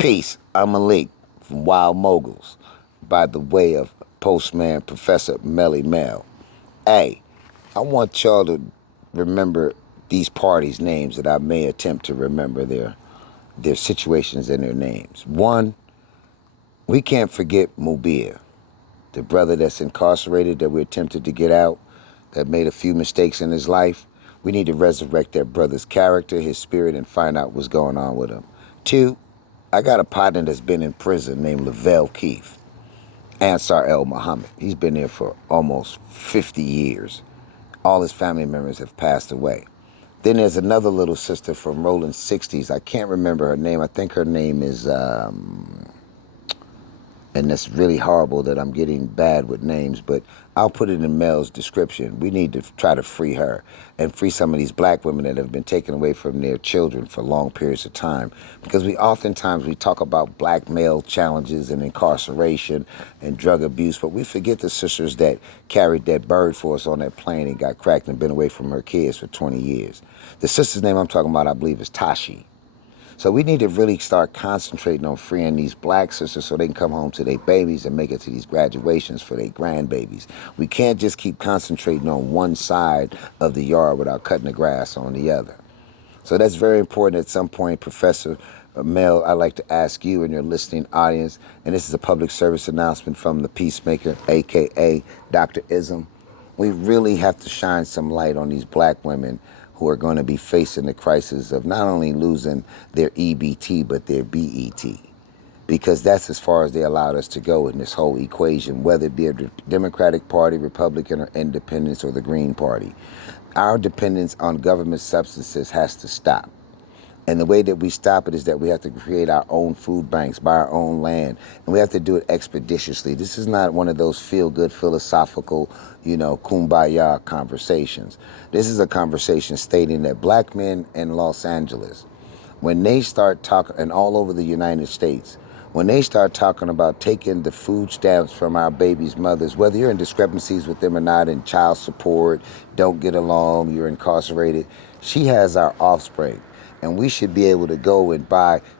Peace. I'm Malik from Wild Moguls, by the way of Postman Professor Melly Mel. Hey, I want y'all to remember these parties' names that I may attempt to remember their situations and their names. One, we can't forget Mubir, the brother that's incarcerated that we attempted to get out, that made a few mistakes in his life. We need to resurrect that brother's character, his spirit, and find out what's going on with him. Two, I got a partner that's been in prison named Lavelle Keith, Ansar El Muhammad. He's been there for almost 50 years. All his family members have passed away. Then there's another little sister from Rolling 60s. I can't remember her name. I think her name is, and it's really horrible that I'm getting bad with names, but I'll put it in Mel's description. We need to try to free her and free some of these black women that have been taken away from their children for long periods of time. Because we talk about black male challenges and incarceration and drug abuse, but we forget the sisters that carried that bird for us on that plane and got cracked and been away from her kids for 20 years. The sister's name I'm talking about, I believe, is Tashi. So we need to really start concentrating on freeing these black sisters so they can come home to their babies and make it to these graduations for their grandbabies. We can't just keep concentrating on one side of the yard without cutting the grass on the other. So that's very important. At some point, Professor Mel, I'd like to ask you and your listening audience, and this is a public service announcement from the Peacemaker, a.k.a. Dr. Ism. We really have to shine some light on these black women who are going to be facing the crisis of not only losing their EBT, but their BET. Because that's as far as they allowed us to go in this whole equation, whether it be a Democratic Party, Republican, or Independence, or the Green Party. Our dependence on government substances has to stop. And the way that we stop it is that we have to create our own food banks, buy our own land, and we have to do it expeditiously. This is not one of those feel-good, philosophical, kumbaya conversations. This is a conversation stating that black men in Los Angeles, when they start talking, and all over the United States, when they start talking about taking the food stamps from our babies' mothers, whether you're in discrepancies with them or not, in child support, don't get along, you're incarcerated, she has our offspring. And we should be able to go and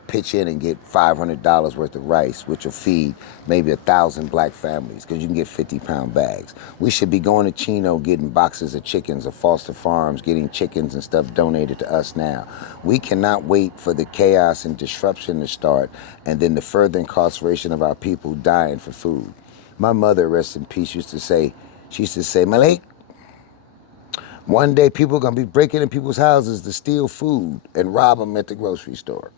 pitch in and get $500 worth of rice, which will feed maybe 1,000 black families, because you can get 50-pound bags. We should be going to Chino getting boxes of chickens, or Foster Farms getting chickens and stuff donated to us now. We cannot wait for the chaos and disruption to start, and then the further incarceration of our people dying for food. My mother, rest in peace, used to say, Malik, one day people are going to be breaking in people's houses to steal food and rob them at the grocery store.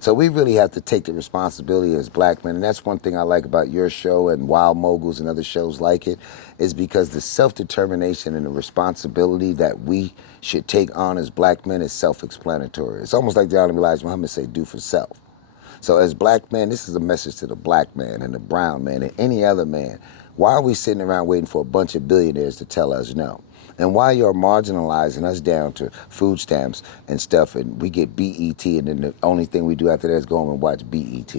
So we really have to take the responsibility as black men. And that's one thing I like about your show and Wild Moguls and other shows like it, is because the self-determination and the responsibility that we should take on as black men is self-explanatory. It's almost like the Honorable Elijah Muhammad say, do for self. So as black men, this is a message to the black man and the brown man and any other man. Why are we sitting around waiting for a bunch of billionaires to tell us no? And why you're marginalizing us down to food stamps and stuff, and we get BET, and then the only thing we do after that is go home and watch BET.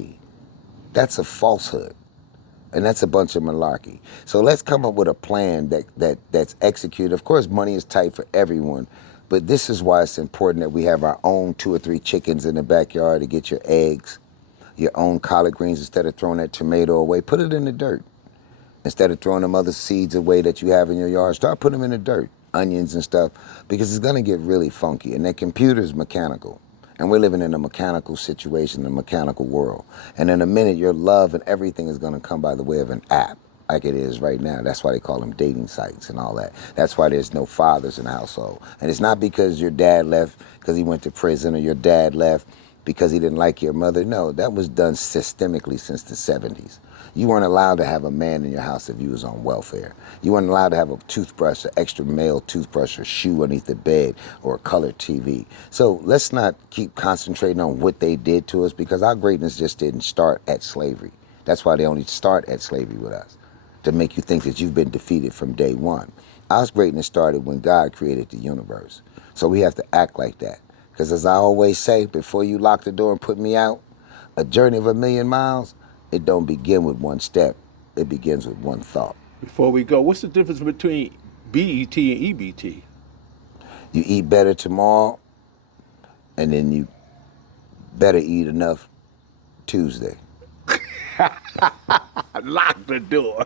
That's a falsehood, and that's a bunch of malarkey. So let's come up with a plan that's executed. Of course, money is tight for everyone, but this is why it's important that we have our own 2 or 3 chickens in the backyard to get your eggs, your own collard greens. Instead of throwing that tomato away, put it in the dirt. Instead of throwing them other seeds away that you have in your yard, start putting them in the dirt, onions and stuff, because it's going to get really funky. And that computer is mechanical. And we're living in a mechanical situation, a mechanical world. And in a minute, your love and everything is going to come by the way of an app, like it is right now. That's why they call them dating sites and all that. That's why there's no fathers in the household. And it's not because your dad left because he went to prison, or your dad left because he didn't like your mother. No, that was done systemically since the 70s. You weren't allowed to have a man in your house if you was on welfare. You weren't allowed to have a toothbrush, an extra male toothbrush, or shoe underneath the bed, or a colored TV. So let's not keep concentrating on what they did to us, because our greatness just didn't start at slavery. That's why they only start at slavery with us, to make you think that you've been defeated from day one. Our greatness started when God created the universe. So we have to act like that. Because as I always say, before you lock the door and put me out, a journey of 1,000,000 miles, it don't begin with one step. It begins with one thought. Before we go, what's the difference between BET and EBT? You eat better tomorrow, and then you better eat enough Tuesday. Lock the door.